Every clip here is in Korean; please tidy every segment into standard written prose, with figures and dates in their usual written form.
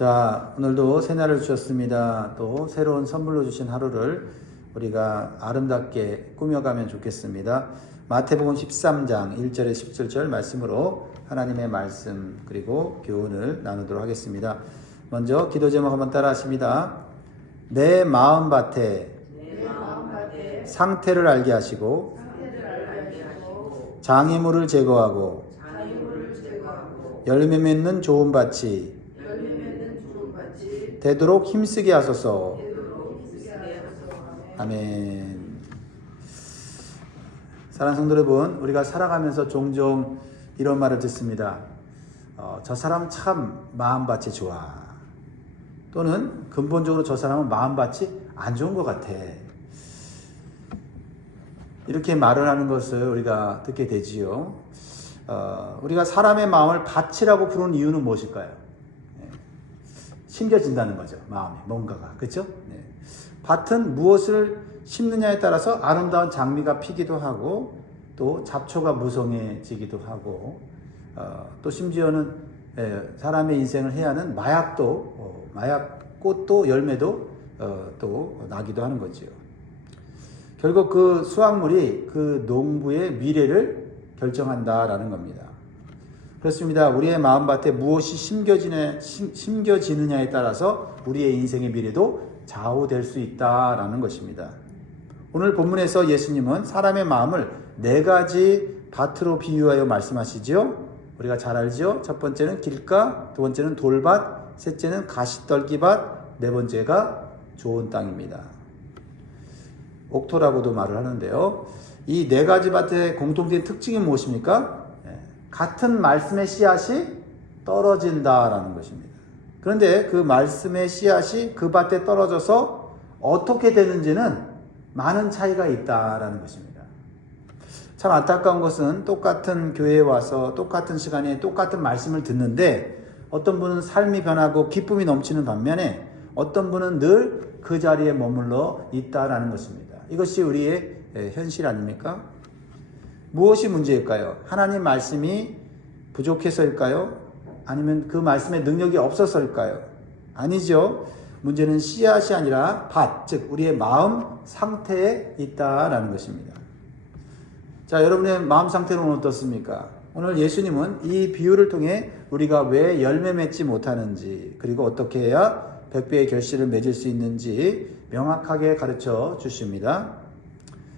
자, 오늘도 새날을 주셨습니다. 또 새로운 선물로 주신 하루를 우리가 아름답게 꾸며가면 좋겠습니다. 마태복음 13장 1절에 17절 말씀으로 하나님의 말씀 그리고 교훈을 나누도록 하겠습니다. 먼저 기도 제목 한번 따라 하십니다. 내 마음밭에 상태를 알게 하시고 장애물을 제거하고 열매 맺는 좋은 밭이 되도록 힘쓰게 하소서. 아멘. 사랑하는 성도 여러분, 우리가 살아가면서 종종 이런 말을 듣습니다. 저 사람 참 마음밭이 좋아. 또는 근본적으로 저 사람은 마음밭이 안 좋은 것 같아. 이렇게 말을 하는 것을 우리가 듣게 되지요. 우리가 사람의 마음을 밭이라고 부르는 이유는 무엇일까요? 심겨진다는 거죠. 마음에 뭔가가. 그렇죠? 네. 밭은 무엇을 심느냐에 따라서 아름다운 장미가 피기도 하고 또 잡초가 무성해지기도 하고 또 심지어는 사람의 인생을 해하는 마약도 마약꽃도 열매도 또 나기도 하는 거지요. 결국 그 수확물이 그 농부의 미래를 결정한다라는 겁니다. 그렇습니다. 우리의 마음밭에 무엇이 심겨지느냐에 따라서 우리의 인생의 미래도 좌우될 수 있다라는 것입니다. 오늘 본문에서 예수님은 사람의 마음을 4가지 밭으로 비유하여 말씀하시지요. 우리가 잘 알죠? 첫 번째는 길가, 두 번째는 돌밭, 셋째는 가시떨기밭, 네 번째가 좋은 땅입니다. 옥토라고도 말을 하는데요. 이 4가지 밭의 공통된 특징이 무엇입니까? 같은 말씀의 씨앗이 떨어진다라는 것입니다. 그런데 그 말씀의 씨앗이 그 밭에 떨어져서 어떻게 되는지는 많은 차이가 있다라는 것입니다. 참 안타까운 것은 똑같은 교회에 와서 똑같은 시간에 똑같은 말씀을 듣는데 어떤 분은 삶이 변하고 기쁨이 넘치는 반면에 어떤 분은 늘 그 자리에 머물러 있다라는 것입니다. 이것이 우리의 현실 아닙니까? 무엇이 문제일까요? 하나님 말씀이 부족해서일까요? 아니면 그 말씀의 능력이 없어서일까요? 아니죠. 문제는 씨앗이 아니라 밭, 즉 우리의 마음 상태에 있다라는 것입니다. 자, 여러분의 마음 상태는 어떻습니까? 오늘 예수님은 이 비유를 통해 우리가 왜 열매 맺지 못하는지 그리고 어떻게 해야 100배의 결실을 맺을 수 있는지 명확하게 가르쳐 주십니다.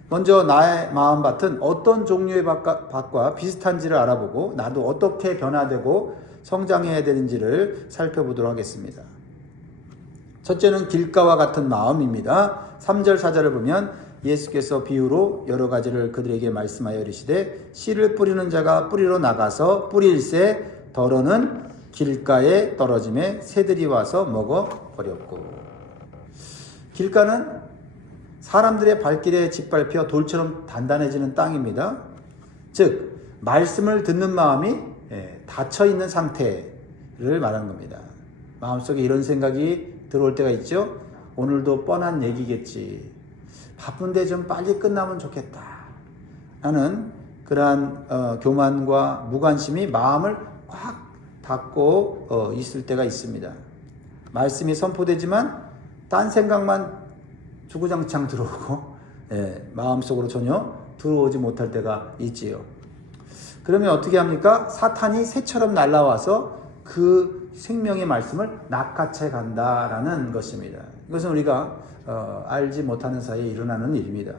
먼저 나의 마음밭은 어떤 종류의 밭과 비슷한지를 알아보고 나도 어떻게 변화되고 성장해야 되는지를 살펴보도록 하겠습니다. 첫째는 길가와 같은 마음입니다. 3절 4절을 보면 예수께서 비유로 여러 가지를 그들에게 말씀하여 이르시되 씨를 뿌리는 자가 뿌리러 나가서 뿌릴새 더러는 길가에 떨어짐에 새들이 와서 먹어버렸고. 길가는 사람들의 발길에 짓밟혀 돌처럼 단단해지는 땅입니다. 즉 말씀을 듣는 마음이 닫혀있는 상태를 말하는 겁니다. 마음속에 이런 생각이 들어올 때가 있죠. 오늘도 뻔한 얘기겠지. 바쁜데 좀 빨리 끝나면 좋겠다 하는 그러한 교만과 무관심이 마음을 꽉 닫고 있을 때가 있습니다. 말씀이 선포되지만 딴 생각만 주구장창 들어오고 마음속으로 전혀 들어오지 못할 때가 있지요. 그러면 어떻게 합니까? 사탄이 새처럼 날아와서 그 생명의 말씀을 낚아채 간다라는 것입니다. 이것은 우리가 알지 못하는 사이에 일어나는 일입니다.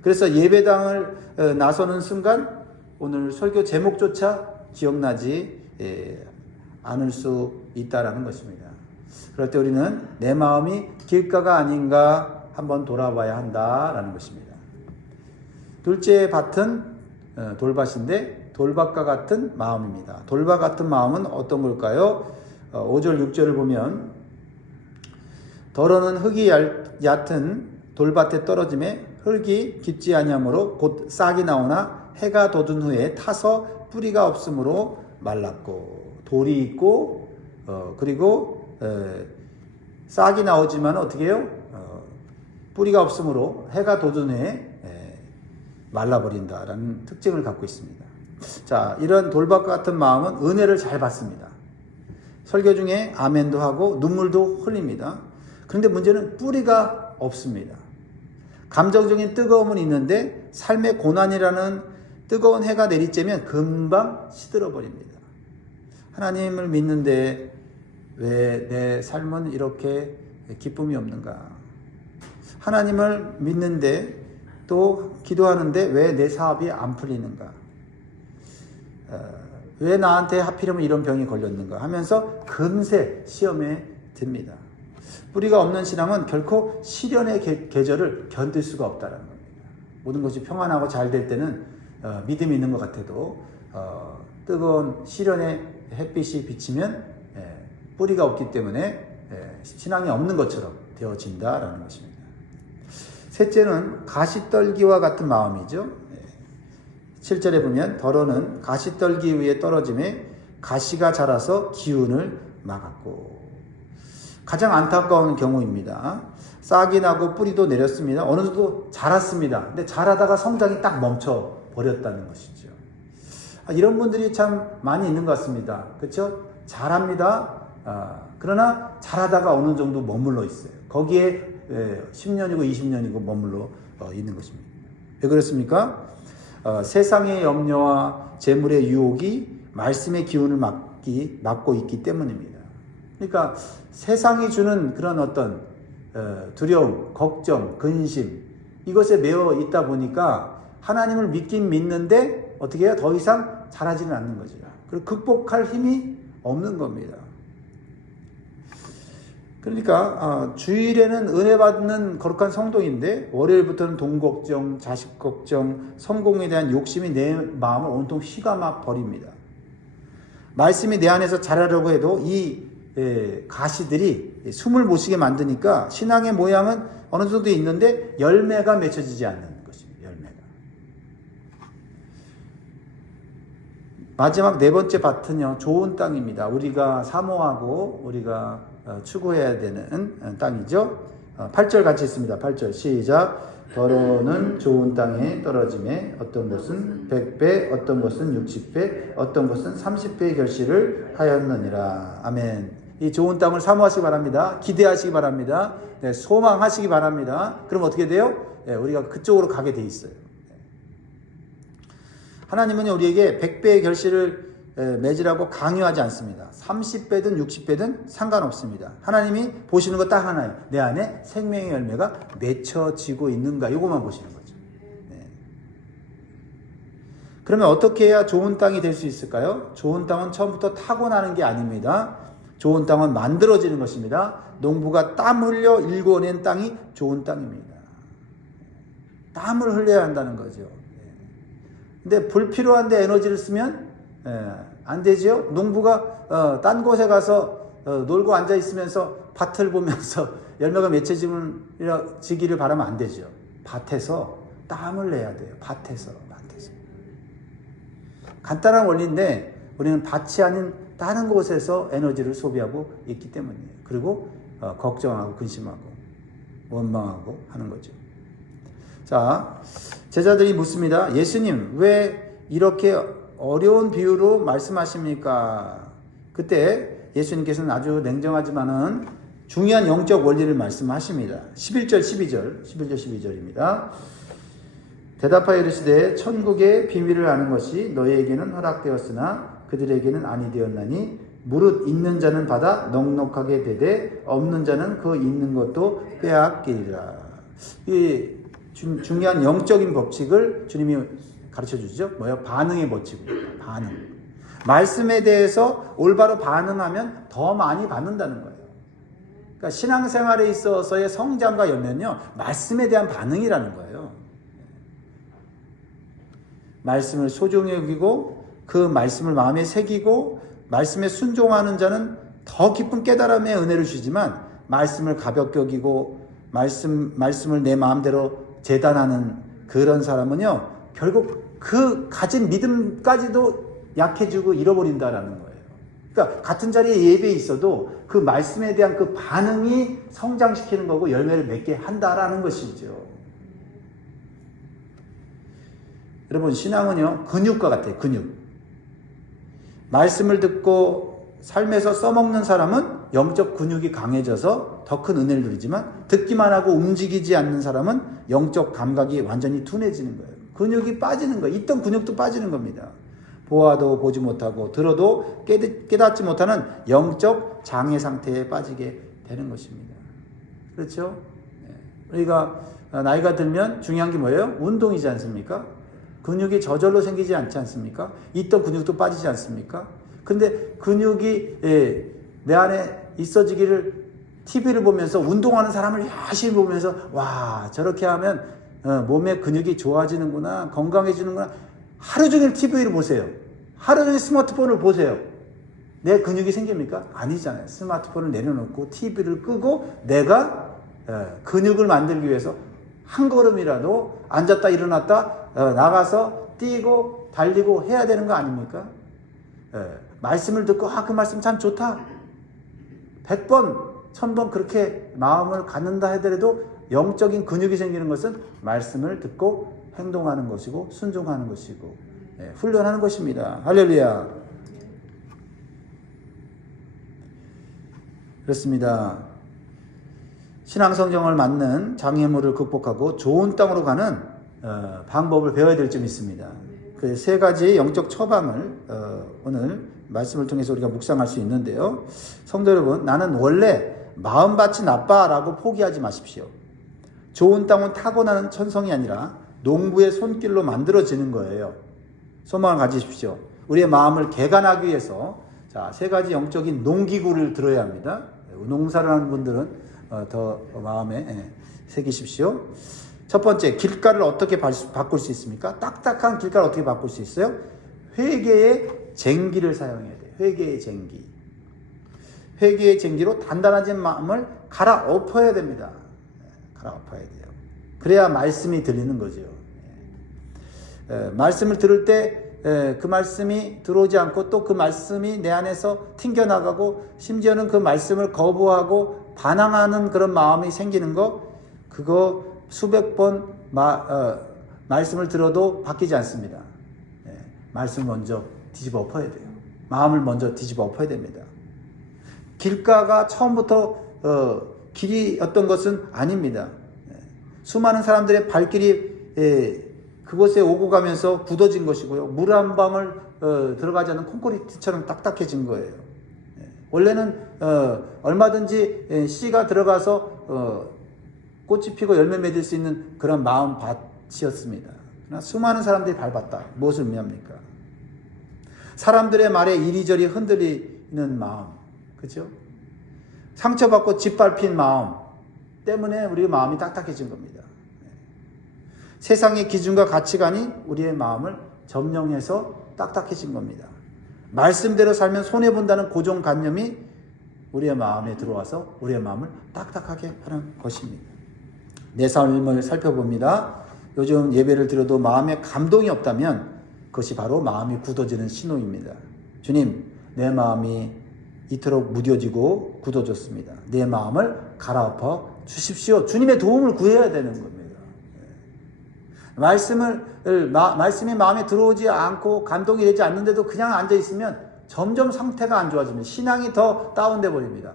그래서 예배당을 나서는 순간 오늘 설교 제목조차 기억나지 않을 수 있다라는 것입니다. 그럴 때 우리는 내 마음이 길가가 아닌가 한번 돌아봐야 한다라는 것입니다. 둘째 밭은 돌밭인데 돌밭과 같은 마음입니다. 돌밭 같은 마음은 어떤 걸까요? 5절 6절을 보면 더러는 흙이 얕은 돌밭에 떨어짐에 흙이 깊지 아니하므로 곧 싹이 나오나 해가 돋은 후에 타서 뿌리가 없으므로 말랐고. 돌이 있고 그리고 싹이 나오지만 어떻게 해요? 뿌리가 없으므로 해가 돋은 후에 말라버린다라는 특징을 갖고 있습니다. 자, 이런 돌밭과 같은 마음은 은혜를 잘 받습니다. 설교 중에 아멘도 하고 눈물도 흘립니다. 그런데 문제는 뿌리가 없습니다. 감정적인 뜨거움은 있는데 삶의 고난이라는 뜨거운 해가 내리쬐면 금방 시들어버립니다. 하나님을 믿는데 왜 내 삶은 이렇게 기쁨이 없는가? 하나님을 믿는데 또 기도하는데 왜 내 사업이 안 풀리는가? 왜 나한테 하필이면 이런 병이 걸렸는가 하면서 금세 시험에 듭니다. 뿌리가 없는 신앙은 결코 시련의 계절을 견딜 수가 없다는 겁니다. 모든 것이 평안하고 잘 될 때는 믿음이 있는 것 같아도 뜨거운 시련의 햇빛이 비치면 뿌리가 없기 때문에 신앙이 없는 것처럼 되어진다라는 것입니다. 셋째는 가시떨기와 같은 마음이죠. 7절에 보면 더러는 가시떨기 위에 떨어짐에 가시가 자라서 기운을 막았고, 가장 안타까운 경우입니다. 싹이 나고 뿌리도 내렸습니다. 어느 정도 자랐습니다. 근데 자라다가 성장이 딱 멈춰 버렸다는 것이죠. 이런 분들이 참 많이 있는 것 같습니다. 그렇죠? 잘합니다. 그러나 자라다가 어느 정도 머물러 있어요. 거기에 10년이고 20년이고 머물러 있는 것입니다. 왜 그렇습니까? 세상의 염려와 재물의 유혹이 말씀의 기운을 막고 있기 때문입니다. 그러니까 세상이 주는 그런 어떤 두려움, 걱정, 근심, 이것에 매여 있다 보니까 하나님을 믿긴 믿는데 어떻게 해요? 더 이상 자라지는 않는 거죠. 그리고 극복할 힘이 없는 겁니다. 그러니까 주일에는 은혜 받는 거룩한 성도인데 월요일부터는 돈 걱정, 자식 걱정, 성공에 대한 욕심이 내 마음을 온통 휘감아 버립니다. 말씀이 내 안에서 자라려고 해도 이 가시들이 숨을 못 쉬게 만드니까 신앙의 모양은 어느 정도 있는데 열매가 맺혀지지 않는 것입니다. 열매가. 마지막 네 번째 밭은요, 좋은 땅입니다. 우리가 사모하고 우리가 추구해야 되는 땅이죠. 8절 같이 있습니다. 8절 시작. 더러는 좋은 땅에 떨어짐에 어떤 것은 100배, 어떤 것은 60배, 어떤 것은 30배의 결실을 하였느니라. 아멘. 이 좋은 땅을 사모하시기 바랍니다. 기대하시기 바랍니다. 네, 소망하시기 바랍니다. 그럼 어떻게 돼요? 네, 우리가 그쪽으로 가게 돼 있어요. 하나님은 우리에게 100배의 결실을 맺으라고 강요하지 않습니다. 30배든 60배든 상관없습니다. 하나님이 보시는 거 딱 하나예요. 내 안에 생명의 열매가 맺혀지고 있는가, 이것만 보시는 거죠. 네. 그러면 어떻게 해야 좋은 땅이 될 수 있을까요? 좋은 땅은 처음부터 타고나는 게 아닙니다. 좋은 땅은 만들어지는 것입니다. 농부가 땀 흘려 일궈낸 땅이 좋은 땅입니다. 땀을 흘려야 한다는 거죠. 근데 불필요한데 에너지를 쓰면 안 되죠. 농부가 딴 곳에 가서 놀고 앉아 있으면서 밭을 보면서 열매가 맺혀지기를 바라면 안 되죠. 밭에서 땀을 내야 돼요. 밭에서. 간단한 원리인데 우리는 밭이 아닌 다른 곳에서 에너지를 소비하고 있기 때문이에요. 그리고 걱정하고 근심하고 원망하고 하는 거죠. 자, 제자들이 묻습니다. 예수님, 왜 이렇게 어려운 비유로 말씀하십니까? 그때 예수님께서는 아주 냉정하지만은 중요한 영적 원리를 말씀하십니다. 11절 12절입니다. 대답하여 이르시되 천국의 비밀을 아는 것이 너희에게는 허락되었으나 그들에게는 아니 되었나니 무릇 있는 자는 받아 넉넉하게 되되 없는 자는 그 있는 것도 빼앗기리라. 이 중요한 영적인 법칙을 주님이 가르쳐 주죠. 뭐예요? 반응의 법칙입니다. 반응. 말씀에 대해서 올바로 반응하면 더 많이 받는다는 거예요. 그러니까 신앙생활에 있어서의 성장과 열매는요, 말씀에 대한 반응이라는 거예요. 말씀을 소중히 여기고 그 말씀을 마음에 새기고 말씀에 순종하는 자는 더 깊은 깨달음의 은혜를 주지만 말씀을 가볍게 여기고 말씀을 내 마음대로 재단하는 그런 사람은요, 결국 그 가진 믿음까지도 약해지고 잃어버린다라는 거예요. 그러니까 같은 자리에 예배에 있어도 그 말씀에 대한 그 반응이 성장시키는 거고 열매를 맺게 한다라는 것이죠. 여러분, 신앙은요, 근육과 같아요. 근육. 말씀을 듣고 삶에서 써먹는 사람은 영적 근육이 강해져서 더 큰 은혜를 누리지만 듣기만 하고 움직이지 않는 사람은 영적 감각이 완전히 둔해지는 거예요. 근육이 빠지는 거예요. 있던 근육도 빠지는 겁니다. 보아도 보지 못하고 들어도 깨닫지 못하는 영적 장애 상태에 빠지게 되는 것입니다. 그렇죠? 우리가 나이가 들면 중요한 게 뭐예요? 운동이지 않습니까? 근육이 저절로 생기지 않지 않습니까? 있던 근육도 빠지지 않습니까? 근데 근육이 내 안에 있어지기를 TV를 보면서 운동하는 사람을 열심히 보면서 와 저렇게 하면 몸의 근육이 좋아지는구나 건강해지는구나 하루 종일 TV를 보세요. 하루 종일 스마트폰을 보세요. 내 근육이 생깁니까? 아니잖아요. 스마트폰을 내려놓고 TV를 끄고 내가 근육을 만들기 위해서 한 걸음이라도 앉았다 일어났다 나가서 뛰고 달리고 해야 되는 거 아닙니까? 말씀을 듣고 그 말씀 참 좋다. 100번 1000번 그렇게 마음을 갖는다 하더라도 영적인 근육이 생기는 것은 말씀을 듣고 행동하는 것이고 순종하는 것이고 훈련하는 것입니다. 할렐루야. 그렇습니다. 신앙성경을 맞는 장애물을 극복하고 좋은 땅으로 가는 방법을 배워야 될 점이 있습니다. 그 세 가지 영적 처방을 오늘 말씀을 통해서 우리가 묵상할 수 있는데요. 성도 여러분, 나는 원래 마음밭이 나빠라고 포기하지 마십시오. 좋은 땅은 타고나는 천성이 아니라 농부의 손길로 만들어지는 거예요. 소망을 가지십시오. 우리의 마음을 개간하기 위해서 세 가지 영적인 농기구를 들어야 합니다. 농사를 하는 분들은 더 마음에 새기십시오. 첫 번째, 길가를 어떻게 바꿀 수 있습니까? 딱딱한 길가를 어떻게 바꿀 수 있어요? 회개의 쟁기를 사용해야 돼요. 회개의 쟁기. 회개의 쟁기로 단단해진 마음을 갈아엎어야 됩니다. 갈아엎어야 돼요. 그래야 말씀이 들리는 거죠. 말씀을 들을 때 그 말씀이 들어오지 않고 또 그 말씀이 내 안에서 튕겨나가고 심지어는 그 말씀을 거부하고 반항하는 그런 마음이 생기는 거, 그거 수백 번 말씀을 들어도 바뀌지 않습니다. 말씀 먼저 뒤집어 엎어야 돼요. 마음을 먼저 뒤집어 엎어야 됩니다. 길가가 처음부터 길이었던 것은 아닙니다. 수많은 사람들의 발길이 그곳에 오고 가면서 굳어진 것이고요. 물 한 방울 들어가지 않는 콘크리트처럼 딱딱해진 거예요. 원래는 얼마든지 씨가 들어가서 꽃이 피고 열매 맺을 수 있는 그런 마음밭이었습니다. 그러나 수많은 사람들이 밟았다. 무엇을 의미합니까? 사람들의 말에 이리저리 흔들리는 마음, 그렇죠? 상처받고 짓밟힌 마음 때문에 우리의 마음이 딱딱해진 겁니다. 세상의 기준과 가치관이 우리의 마음을 점령해서 딱딱해진 겁니다. 말씀대로 살면 손해본다는 고정관념이 우리의 마음에 들어와서 우리의 마음을 딱딱하게 하는 것입니다. 내 삶을 살펴봅니다. 요즘 예배를 드려도 마음에 감동이 없다면 그것이 바로 마음이 굳어지는 신호입니다. 주님, 내 마음이 이토록 무뎌지고 굳어졌습니다. 내 마음을 갈아엎어 주십시오. 주님의 도움을 구해야 되는 겁니다. 말씀이 마음에 들어오지 않고 감동이 되지 않는데도 그냥 앉아있으면 점점 상태가 안 좋아집니다. 신앙이 더 다운돼 버립니다.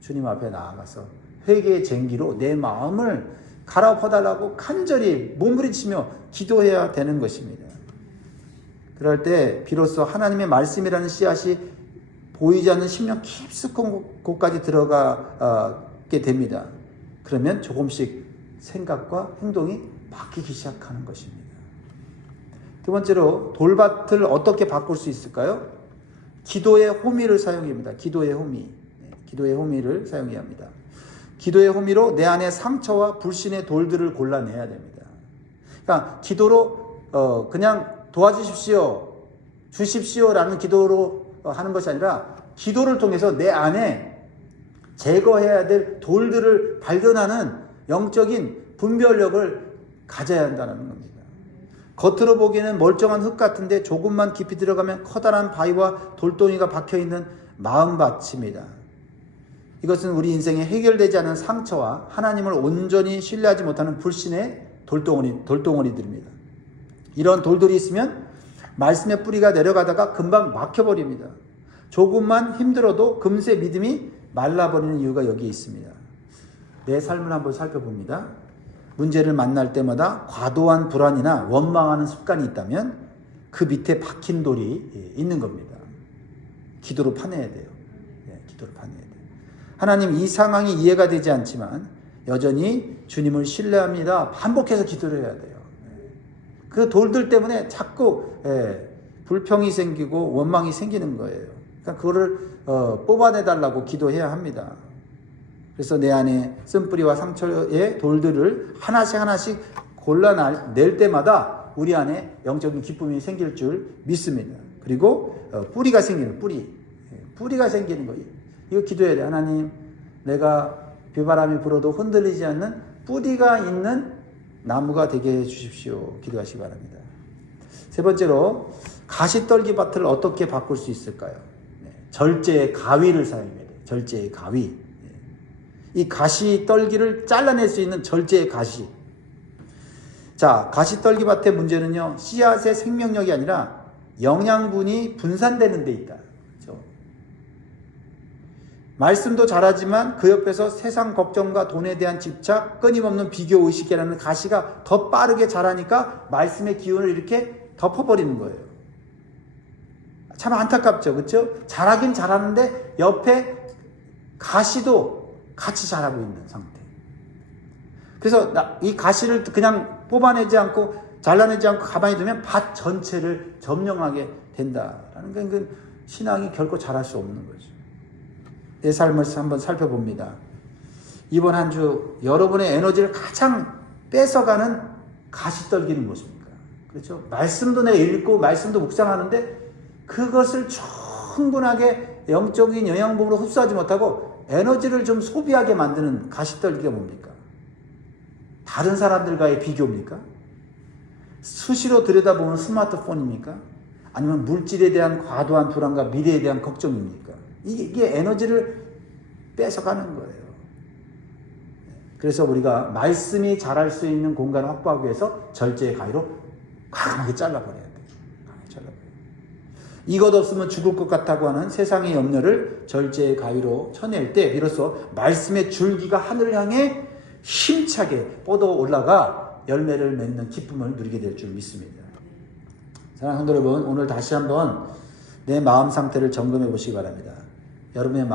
주님 앞에 나아가서 회개의 쟁기로 내 마음을 갈아엎어달라고 간절히 몸부림치며 기도해야 되는 것입니다. 그럴 때 비로소 하나님의 말씀이라는 씨앗이 보이지 않는 심령 깊숙한 곳까지 들어가게 됩니다. 그러면 조금씩 생각과 행동이 바뀌기 시작하는 것입니다. 두 번째로 돌밭을 어떻게 바꿀 수 있을까요? 기도의 호미를 사용합니다. 기도의 호미. 기도의 호미를 사용해야 합니다. 기도의 호미로 내 안의 상처와 불신의 돌들을 골라내야 됩니다. 그러니까 기도로 그냥 도와주십시오, 주십시오라는 기도로 하는 것이 아니라 기도를 통해서 내 안에 제거해야 될 돌들을 발견하는 영적인 분별력을 가져야 한다는 겁니다. 겉으로 보기에는 멀쩡한 흙 같은데 조금만 깊이 들어가면 커다란 바위와 돌덩이가 박혀있는 마음밭입니다. 이것은 우리 인생에 해결되지 않은 상처와 하나님을 온전히 신뢰하지 못하는 불신의 돌덩어리들입니다. 이런 돌들이 있으면 말씀의 뿌리가 내려가다가 금방 막혀버립니다. 조금만 힘들어도 금세 믿음이 말라버리는 이유가 여기에 있습니다. 내 삶을 한번 살펴봅니다. 문제를 만날 때마다 과도한 불안이나 원망하는 습관이 있다면 그 밑에 박힌 돌이 있는 겁니다. 기도로 파내야 돼요. 기도로 파내야 돼요. 하나님, 이 상황이 이해가 되지 않지만 여전히 주님을 신뢰합니다. 반복해서 기도를 해야 돼요. 그 돌들 때문에 자꾸 불평이 생기고 원망이 생기는 거예요. 그러니까 그거를 뽑아내달라고 기도해야 합니다. 그래서 내 안에 쓴뿌리와 상처의 돌들을 하나씩 골라낼 때마다 우리 안에 영적인 기쁨이 생길 줄 믿습니다. 그리고 뿌리가 생기는 뿌리가 생기는 거예요. 이거 기도해야 돼요. 하나님, 내가 비바람이 불어도 흔들리지 않는 뿌리가 있는 나무가 되게 해주십시오. 기도하시기 바랍니다. 세 번째로, 가시떨기 밭을 어떻게 바꿀 수 있을까요? 절제의 가위를 사용해야 돼요. 절제의 가위. 이 가시떨기를 잘라낼 수 있는 절제의 가시. 자, 가시떨기 밭의 문제는요, 씨앗의 생명력이 아니라 영양분이 분산되는 데 있다. 그렇죠? 말씀도 잘하지만 그 옆에서 세상 걱정과 돈에 대한 집착, 끊임없는 비교 의식이라는 가시가 더 빠르게 자라니까 말씀의 기운을 이렇게 덮어버리는 거예요. 참 안타깝죠. 그렇죠? 잘하긴 잘하는데 옆에 가시도 같이 자라고 있는 상태. 그래서 이 가시를 그냥 뽑아내지 않고 잘라내지 않고 가만히 두면 밭 전체를 점령하게 된다라는 건 그 신앙이 결코 자랄 수 없는 거죠. 내 삶을 한번 살펴봅니다. 이번 한 주 여러분의 에너지를 가장 뺏어가는 가시떨기는 무엇입니까? 그렇죠? 말씀도 내가 읽고 말씀도 묵상하는데 그것을 충분하게 영적인 영양분으로 흡수하지 못하고 에너지를 좀 소비하게 만드는 가시떨기가 뭡니까? 다른 사람들과의 비교입니까? 수시로 들여다보는 스마트폰입니까? 아니면 물질에 대한 과도한 불안과 미래에 대한 걱정입니까? 이게 에너지를 뺏어가는 거예요. 그래서 우리가 말씀이 자랄 수 있는 공간을 확보하기 위해서 절제의 가위로 강하게 잘라버려야 돼요. 강하게 잘라버려야 돼요. 이것 없으면 죽을 것 같다고 하는 세상의 염려를 절제의 가위로 쳐낼 때 비로소 말씀의 줄기가 하늘을 향해 힘차게 뻗어 올라가 열매를 맺는 기쁨을 누리게 될 줄 믿습니다. 사랑하는 성도 여러분, 오늘 다시 한번 내 마음 상태를 점검해 보시기 바랍니다. 여러분의 마음